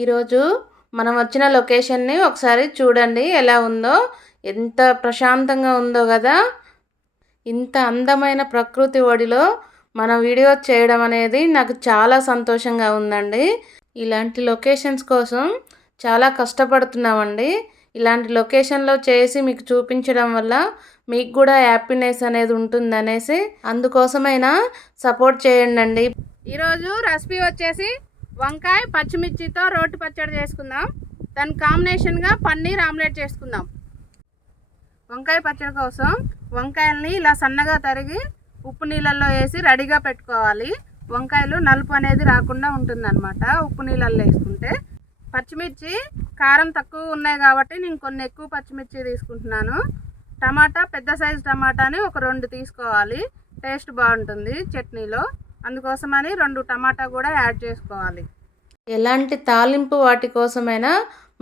ఈరోజు మనం వచ్చిన లొకేషన్ని ఒకసారి చూడండి ఎలా ఉందో. ఎంత ప్రశాంతంగా ఉందో కదా. ఇంత అందమైన ప్రకృతి ఒడిలో మన వీడియో చేయడం అనేది నాకు చాలా సంతోషంగా ఉందండి. ఇలాంటి లొకేషన్స్ కోసం చాలా కష్టపడుతున్నామండి. ఇలాంటి లొకేషన్లో చేసి మీకు చూపించడం వల్ల మీకు కూడా హ్యాపీనెస్ అనేది ఉంటుందనేసి అందుకోసమైనా సపోర్ట్ చేయండి. ఈరోజు రెసిపీ వచ్చేసి వంకాయ పచ్చిమిర్చితో రోటి పచ్చడి చేసుకుందాం. దానికి కాంబినేషన్గా పన్నీర్ ఆమ్లెట్ చేసుకుందాం. వంకాయ పచ్చడి కోసం వంకాయల్ని ఇలా సన్నగా తరిగి ఉప్పు నీళ్ళల్లో వేసి రెడీగా పెట్టుకోవాలి. వంకాయలు నలుపు అనేది రాకుండా ఉంటుందన్నమాట ఉప్పు నీళ్ళల్లో వేసుకుంటే. పచ్చిమిర్చి కారం తక్కువ ఉన్నాయి కాబట్టి నేను కొన్ని ఎక్కువ పచ్చిమిర్చి తీసుకుంటున్నాను. టమాటా పెద్ద సైజు టమాటాని ఒక 2 తీసుకోవాలి, టేస్ట్ బాగుంటుంది చట్నీలో. అందుకోసమని 2 టమాటా కూడా యాడ్ చేసుకోవాలి. ఎలాంటి తాలింపు వాటి కోసమైనా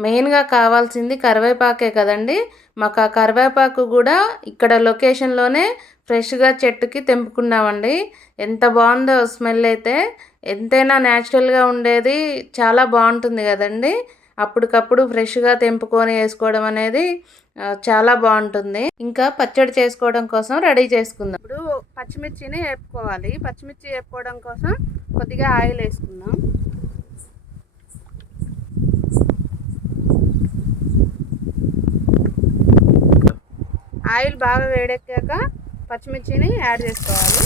మెయిన్గా కావాల్సింది కరివేపాకే కదండి. మాకు ఆ కరివేపాకు కూడా ఇక్కడ లొకేషన్లోనే ఫ్రెష్గా చెట్టుకి తెంపుకున్నామండి. ఎంత బాగుందో స్మెల్ అయితే. ఎంతైనా న్యాచురల్గా ఉండేది చాలా బాగుంటుంది కదండి. అప్పటికప్పుడు ఫ్రెష్గా తెంపుకొని వేసుకోవడం అనేది చాలా బాగుంటుంది. ఇంకా పచ్చడి చేసుకోవడం కోసం రెడీ చేసుకుందాం. ఇప్పుడు పచ్చిమిర్చిని వేపుకోవాలి. పచ్చిమిర్చి వేపుకోవడం కోసం కొద్దిగా ఆయిల్ వేసుకుందాం. ఆయిల్ బాగా వేడెక్కాక పచ్చిమిర్చిని యాడ్ చేసుకోవాలి.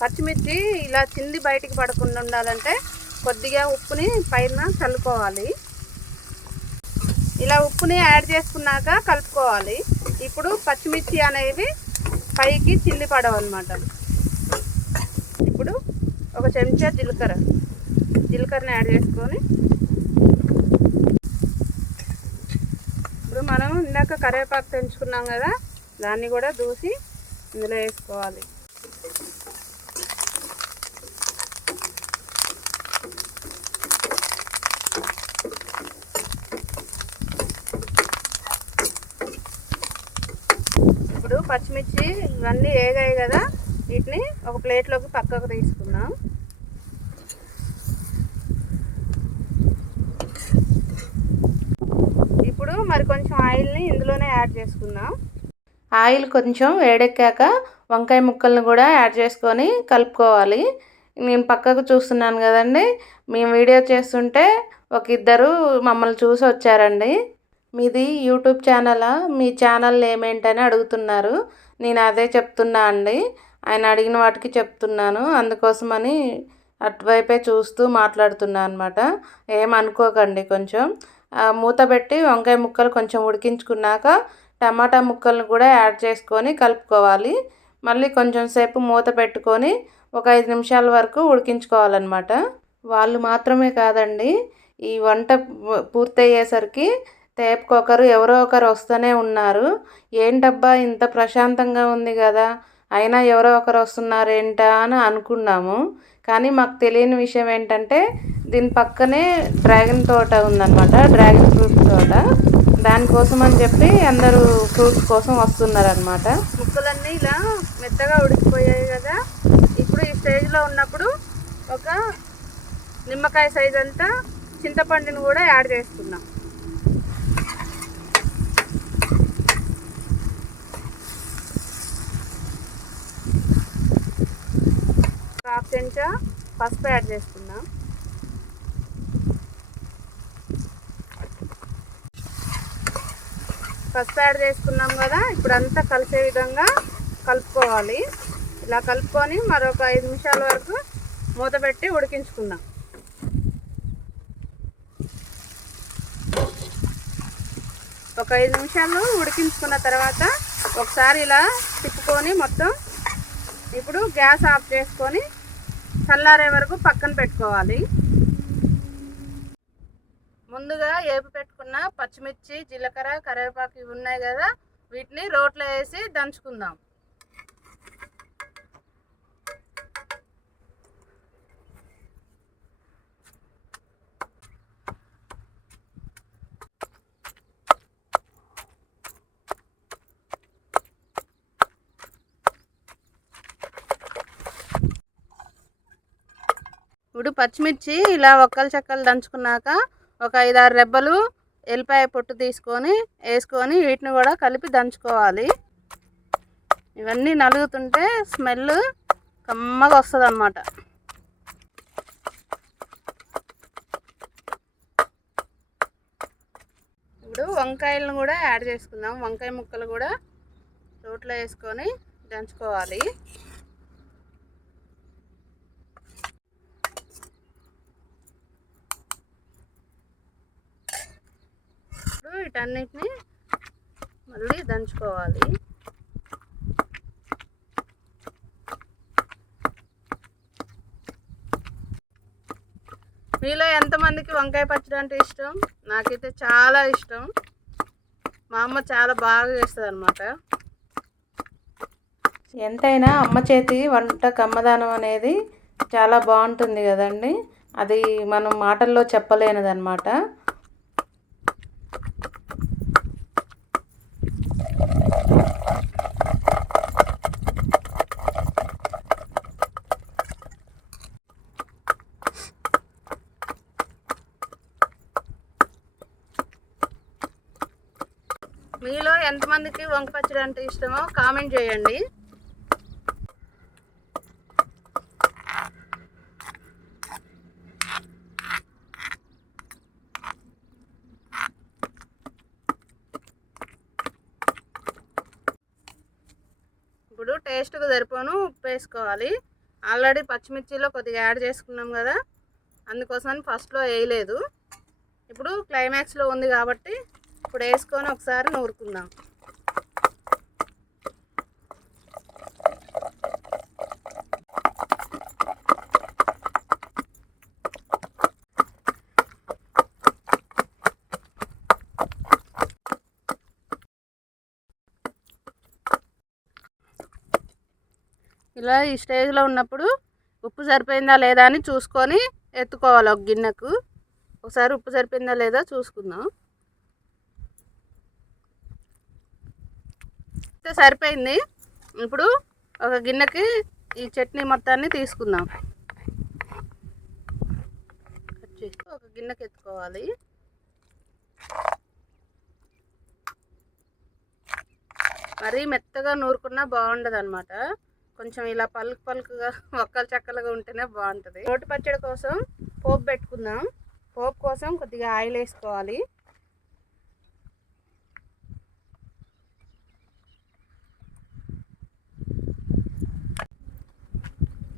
పచ్చిమిర్చి ఇలా చింది బయటికి పడకుండా ఉండాలంటే కొద్దిగా ఉప్పుని పైన చల్లుకోవాలి. ఇలా ఉప్పుని యాడ్ చేసుకున్నాక కలుపుకోవాలి. ఇప్పుడు పచ్చిమిర్చి అనేవి పైకి చింది పడవన్నమాట. ఇప్పుడు ఒక చెంచా జీలకర్రని యాడ్ చేసుకొని ఇప్పుడు మనం ఇందాక కరివేపాకు తెంచుకున్నాం కదా, దాన్ని కూడా దూసి ఇందులో వేసుకోవాలి. ఇప్పుడు పచ్చిమిర్చి ఇవన్నీ వేగాయి కదా, వీటిని ఒక ప్లేట్లోకి పక్కకు తీసుకుందాం. ఇప్పుడు మరి కొంచెం ఆయిల్ని ఇందులోనే యాడ్ చేసుకుందాం. ఆయిల్ కొంచెం వేడెక్కాక వంకాయ ముక్కలను కూడా యాడ్ చేసుకొని కలుపుకోవాలి. నేను పక్కకు చూస్తున్నాను కదండి, మేము వీడియో చేస్తుంటే ఒక ఇద్దరు మమ్మల్ని చూసి వచ్చారండి. మీది యూట్యూబ్ ఛానలా, మీ ఛానల్ ఏమేంటని అడుగుతున్నారు. నేను అదే చెప్తున్నా అండి. ఆయన అడిగిన వాటికి చెప్తున్నాను. అందుకోసమని అటువైపే చూస్తూ మాట్లాడుతున్నాను అనమాట. ఏమనుకోకండి. కొంచెం మూత పెట్టి వంకాయ ముక్కలు కొంచెం ఉడికించుకున్నాక టమాటా ముక్కలను కూడా యాడ్ చేసుకొని కలుపుకోవాలి. మళ్ళీ కొంచెం సేపు మూత పెట్టుకొని ఒక 5 నిమిషాల వరకు ఉడికించుకోవాలన్నమాట. వాళ్ళు మాత్రమే కాదండి, ఈ వంట పూర్తయ్యేసరికి తేపుకొకరు ఎవరో ఒకరు వస్తూనే ఉన్నారు. ఏంటబ్బా ఇంత ప్రశాంతంగా ఉంది కదా, అయినా ఎవరో ఒకరు వస్తున్నారు ఏంటా అని అనుకున్నాము. కానీ మాకు తెలియని విషయం ఏంటంటే దీని పక్కనే డ్రాగన్ తోట ఉందన్నమాట, డ్రాగన్ ఫ్రూట్ తోట. దానికోసం అని చెప్పి అందరూ ఫ్రూట్స్ కోసం వస్తున్నారనమాట. ముక్కలన్నీ ఇలా మెత్తగా ఉడికిపోయాయి కదా. ఇప్పుడు ఈ స్టేజ్లో ఉన్నప్పుడు ఒక నిమ్మకాయ సైజ్ అంతా చింతపండుని కూడా యాడ్ చేసుకుందాం. హాఫ్ చెంచా పసుపు యాడ్ చేసుకుందాం. పసుపు యాడ్ చేసుకున్నాం కదా, ఇప్పుడు అంతా కలిసే విధంగా కలుపుకోవాలి. ఇలా కలుపుకొని మరొక 5 నిమిషాల వరకు మూత పెట్టి ఉడికించుకుందాం. ఒక 5 నిమిషాలు ఉడికించుకున్న తర్వాత ఒకసారి ఇలా తిప్పుకొని మొత్తం ఇప్పుడు గ్యాస్ ఆఫ్ చేసుకొని చల్లారే వరకు పక్కన పెట్టుకోవాలి. ముందుగా ఏపి పెట్టుకున్న పచ్చిమిర్చి, జీలకర్ర, కరివేపాకు ఇవి ఉన్నాయి కదా, వీటిని రోట్లో వేసి దంచుకుందాం. ఇప్పుడు పచ్చిమిర్చి ఇలా ఒక్కలు చెక్కలు దంచుకున్నాక ఒక 5-6 రెబ్బలు ఎల్లిపాయ పొట్టు తీసుకొని వేసుకొని వీటిని కూడా కలిపి దంచుకోవాలి. ఇవన్నీ నలుగుతుంటే స్మెల్ కమ్మగా వస్తుంది అన్నమాట. ఇప్పుడు వంకాయలను కూడా యాడ్ చేసుకుందాం. వంకాయ ముక్కలు కూడా రోట్లో వేసుకొని దంచుకోవాలి. వీటన్నిటిని మళ్ళీ దంచుకోవాలి. మీలో ఎంతమందికి వంకాయ పచ్చడి అంటే ఇష్టం? నాకైతే చాలా ఇష్టం. మా అమ్మ చాలా బాగా చేస్తుంది అన్నమాట. ఎంతైనా అమ్మ చేతి వంట కమ్మదానం అనేది చాలా బాగుంటుంది కదండి. అది మనం మాటల్లో చెప్పలేనిదన్నమాట. మీలో ఎంతమందికి వంకాయ పచ్చడి అంటే ఇష్టమో కామెంట్ చేయండి. ఇప్పుడు టేస్ట్కి సరిపోను ఉప్పు వేసుకోవాలి. ఆల్రెడీ పచ్చిమిర్చిలో కొద్దిగా యాడ్ చేసుకున్నాం కదా, అందుకోసమని ఫస్ట్లో వేయలేదు. ఇప్పుడు క్లైమాక్స్లో ఉంది కాబట్టి ఇప్పుడు వేసుకొని ఒకసారి నూరుకుందాం. ఇలా ఈ స్టేజ్లో ఉన్నప్పుడు ఉప్పు సరిపోయిందా లేదా అని చూసుకొని ఎత్తుకోవాలి. ఒక గిన్నెకు ఒకసారి ఉప్పు సరిపోయిందా లేదా చూసుకుందాం. సరిపోయింది. ఇప్పుడు ఒక గిన్నెకి ఈ చట్నీ మొత్తాన్ని తీసుకుందాం. కట్ చేసి ఒక గిన్నెకి ఎత్తుకోవాలి. మరీ మెత్తగా నూరుకున్నా బాగుండదు అన్నమాట. కొంచెం ఇలా పలుకు పలుకుగా ఒక్కలు చక్కలుగా ఉంటేనే బాగుంటుంది. రోటి పచ్చడి కోసం పోపు పెట్టుకుందాం. పోపు కోసం కొద్దిగా ఆయిల్ వేసుకోవాలి.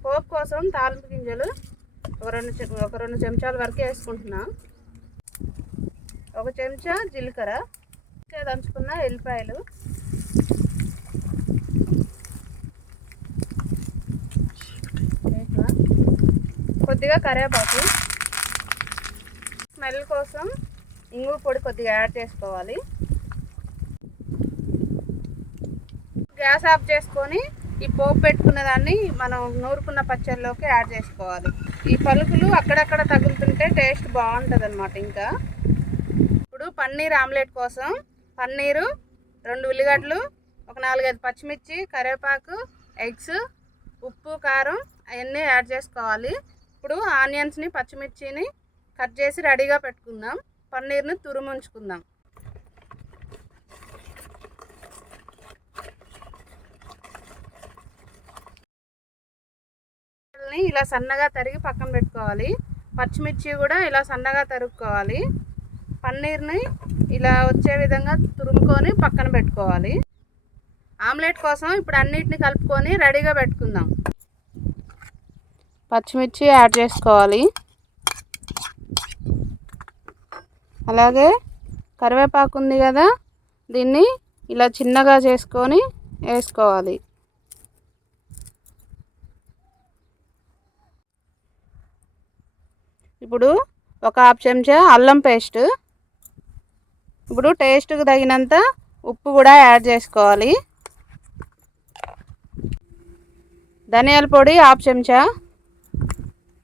పోపు కోసం తాలింపు గింజలు ఒక రెండు చెంచాల వరకు వేసుకుంటున్నా. ఒక చెంచా జీలకర్ర, దంచుకున్న ఎల్లిపాయలు, కొద్దిగా కరివేపాకు, స్మెల్ కోసం ఇంగువ పొడి కొద్దిగా యాడ్ చేసుకోవాలి. గ్యాస్ ఆఫ్ చేసుకొని ఈ పోపు పెట్టుకున్న దాన్ని మనం నూరుకున్న పచ్చళ్ళలోకి యాడ్ చేసుకోవాలి. ఈ పలుకులు అక్కడక్కడ తగులుతుంటే టేస్ట్ బాగుంటుంది అన్నమాట. ఇంకా ఇప్పుడు పన్నీర్ ఆమ్లెట్ కోసం పన్నీరు, 2 ఉల్లిగడ్డలు, ఒక 4-5 పచ్చిమిర్చి, కరివేపాకు, ఎగ్స్, ఉప్పు, కారం అవన్నీ యాడ్ చేసుకోవాలి. ఇప్పుడు ఆనియన్స్ని పచ్చిమిర్చిని కట్ చేసి రెడీగా పెట్టుకుందాం. పన్నీర్ని తురుముంచుకుందాం. ఇలా సన్నగా తరిగి పక్కన పెట్టుకోవాలి. పచ్చిమిర్చి కూడా ఇలా సన్నగా తరుక్కోవాలి. పన్నీర్ని ఇలా వచ్చే విధంగా తురుముకొని పక్కన పెట్టుకోవాలి. ఆమ్లెట్ కోసం ఇప్పుడు అన్నిటిని కలుపుకొని రెడీగా పెట్టుకుందాం. పచ్చిమిర్చి యాడ్ చేసుకోవాలి. అలాగే కరివేపాకు ఉంది కదా, దీన్ని ఇలా చిన్నగా చేసుకొని వేసుకోవాలి. ఇప్పుడు ఒక 1/2 చెంచా అల్లం పేస్ట్, ఇప్పుడు టేస్ట్కి తగినంత ఉప్పు కూడా యాడ్ చేసుకోవాలి. ధనియాల పొడి హాఫ్ చెంచా,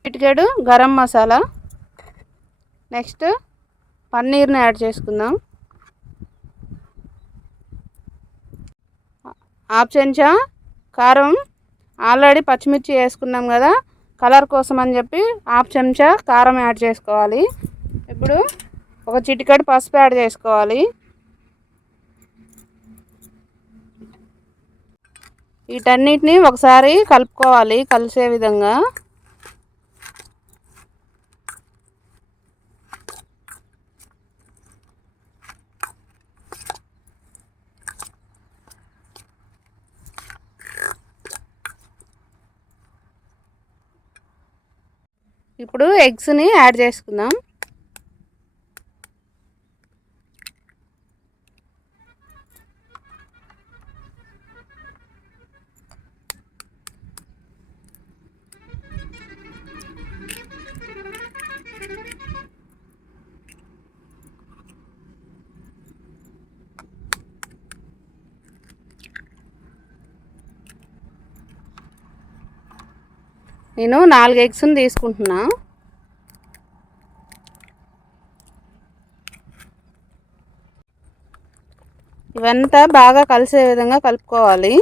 చిటికెడు గరం మసాలా. నెక్స్ట్ పన్నీర్ని యాడ్ చేసుకుందాం. హాఫ్ చెంచా కారం, ఆల్రెడీ పచ్చిమిర్చి వేసుకున్నాం కదా, కలర్ కోసం అని చెప్పి హాఫ్ చెంచా కారం యాడ్ చేసుకోవాలి. ఇప్పుడు ఒక చిటికెడు పసుపు యాడ్ చేసుకోవాలి. వీటన్నిటిని ఒకసారి కలుపుకోవాలి కలిసే విధంగా. ఇప్పుడు ఎగ్స్ని యాడ్ చేసుకుందాం. నేను 4 ఎగ్స్ని తీసుకుంటున్నా. ఇవంతా బాగా కలిసే విధంగా కలుపుకోవాలి.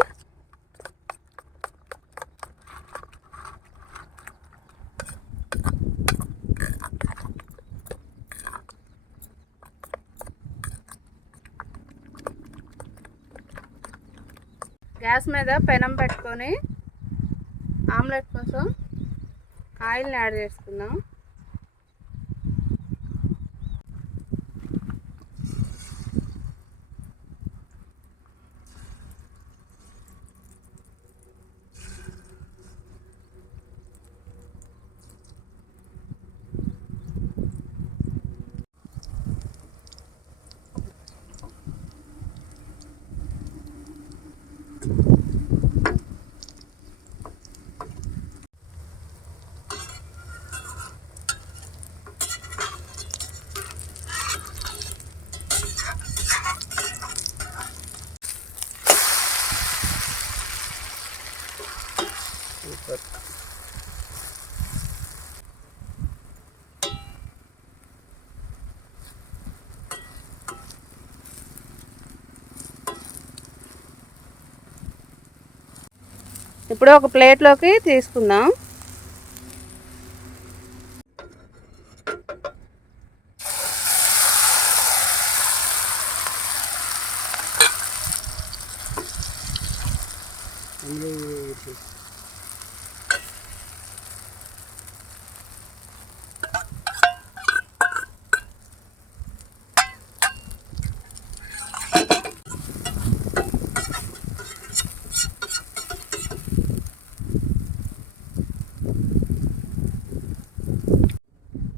గ్యాస్ మీద పెనం పెట్టుకొని ఆమ్లెట్ కోసం ఆయిల్ని యాడ్ చేసుకుందాం. ఇప్పుడు ఒక ప్లేట్లోకి తీసుకుందాం.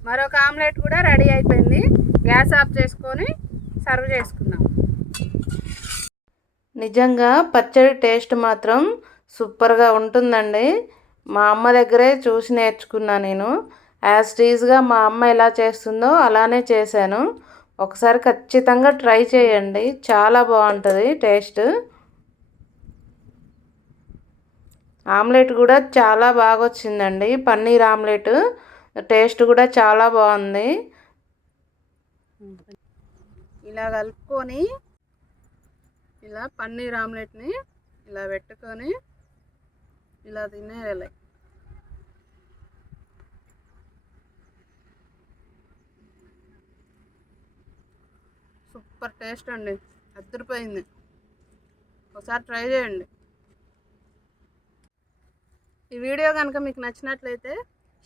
మరొక ఆమ్లెట్ కూడా రెడీ అయిపోయింది. గ్యాస్ ఆఫ్ చేసుకొని సర్వ్ చేసుకుందాం. నిజంగా పచ్చడి టేస్ట్ మాత్రం సూపర్గా ఉంటుందండి. మా అమ్మ దగ్గరే చూసి నేర్చుకున్నా నేను. యాజ్ టీజ్గా మా అమ్మ ఎలా చేస్తుందో అలానే చేశాను. ఒకసారి ఖచ్చితంగా ట్రై చేయండి, చాలా బాగుంటుంది టేస్ట్. ఆమ్లెట్ కూడా చాలా బాగా వచ్చిందండి. పన్నీర్ ఆమ్లెట్ టేస్ట్ కూడా చాలా బాగుంది. ఇలా కలుపుకొని ఇలా పన్నీర్ ఆమ్లెట్ని ఇలా పెట్టుకొని ఇలా తినేయాలి. సూపర్ టేస్ట్ అండి, అదిరిపోయింది. ఒకసారి ట్రై చేయండి. ఈ వీడియో కనుక మీకు నచ్చినట్లయితే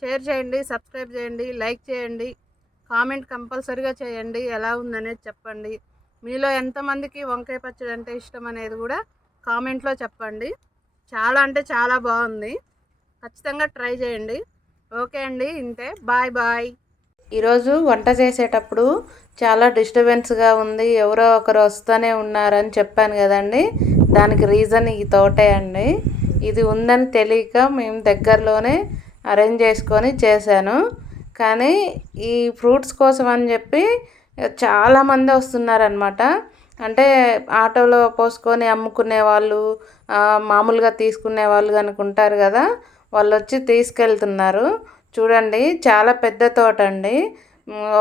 షేర్ చేయండి, సబ్స్క్రైబ్ చేయండి, లైక్ చేయండి, కామెంట్ కంపల్సరీగా చేయండి. ఎలా ఉందనేది చెప్పండి. మీలో ఎంతమందికి వంకాయ పచ్చడి అంటే ఇష్టం అనేది కూడా కామెంట్లో చెప్పండి. చాలా అంటే చాలా బాగుంది, ఖచ్చితంగా ట్రై చేయండి. ఓకే అండి, ఇంతే. Bye bye. ఈరోజు వంట చేసేటప్పుడు చాలా డిస్టర్బెన్స్గా ఉంది, ఎవరో ఒకరు వస్తూనే ఉన్నారని చెప్పాను కదండి. దానికి రీజన్ ఈ తోటే అండి. ఇది ఉందని తెలియక మేము దగ్గరలోనే అరేంజ్ చేసుకొని చేశాను. కానీ ఈ ఫ్రూట్స్ కోసం అని చెప్పి చాలామంది వస్తున్నారనమాట. అంటే ఆటోలో పోసుకొని అమ్ముకునే వాళ్ళు, మామూలుగా తీసుకునే వాళ్ళు కనుక ఉంటారు కదా, వాళ్ళు వచ్చి తీసుకెళ్తున్నారు. చూడండి చాలా పెద్ద తోట అండి.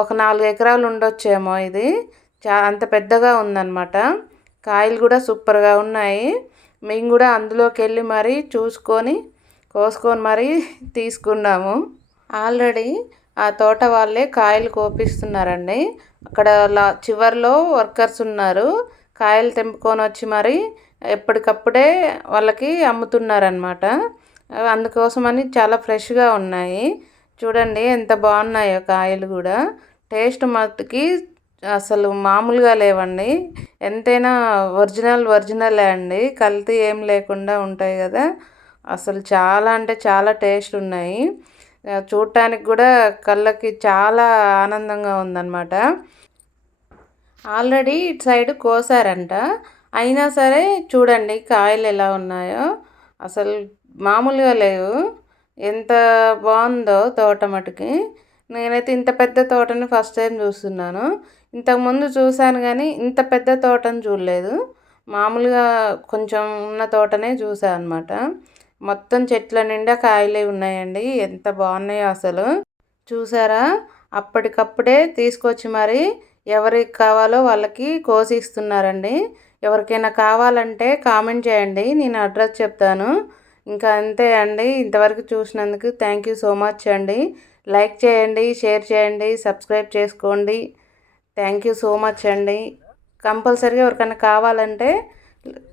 ఒక 4 ఎకరాలు ఉండొచ్చేమో ఇది. అంత పెద్దగా ఉందన్నమాట. కాయలు కూడా సూపర్గా ఉన్నాయి. మేము కూడా అందులోకి వెళ్ళి మరీ చూసుకొని కోసుకొని మరీ తీసుకున్నాము. ఆల్రెడీ ఆ తోట వాళ్ళే కాయలు కోపిస్తున్నారండి. అక్కడ చివర్లో వర్కర్స్ ఉన్నారు. కాయలు తెంపుకొని వచ్చి మరి ఎప్పటికప్పుడే వాళ్ళకి అమ్ముతున్నారనమాట. అందుకోసమని చాలా ఫ్రెష్గా ఉన్నాయి. చూడండి ఎంత బాగున్నాయో కాయలు కూడా. టేస్ట్ మట్టుకి అసలు మామూలుగా లేవండి. ఎంతైనా ఒరిజినలే అండి. కల్తీ ఏం లేకుండా ఉంటాయి కదా. అసలు చాలా అంటే చాలా టేస్ట్ ఉన్నాయి. చూడటానికి కూడా కళ్ళకి చాలా ఆనందంగా ఉందన్నమాట. ఆల్రెడీ ఇటు సైడ్ కోసారంట. అయినా సరే చూడండి కాయలు ఎలా ఉన్నాయో. అసలు మామూలుగా లేవు. ఎంత బాగుందో తోట మటుకి. నేనైతే ఇంత పెద్ద తోటని ఫస్ట్ టైం చూస్తున్నాను. ఇంతకుముందు చూశాను కానీ ఇంత పెద్ద తోటని చూడలేదు. మామూలుగా కొంచెం ఉన్న తోటనే చూసాను అనమాట. మొత్తం చెట్ల నిండా కాయలే ఉన్నాయండి. ఎంత బాగున్నాయో అసలు. చూసారా, అప్పటికప్పుడే తీసుకొచ్చి మరి ఎవరికి కావాలో వాళ్ళకి కోసి ఇస్తున్నారండి. ఎవరికైనా కావాలంటే కామెంట్ చేయండి, నేను అడ్రస్ చెప్తాను. ఇంకా అంతే అండి. ఇంతవరకు చూసినందుకు థ్యాంక్ యూ సో మచ్ అండి. లైక్ చేయండి, షేర్ చేయండి, సబ్స్క్రైబ్ చేసుకోండి. థ్యాంక్ యూ సో మచ్ అండి. కంపల్సరీగా ఎవరికైనా కావాలంటే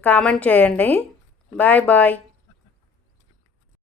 కామెంట్ చేయండి. Bye bye.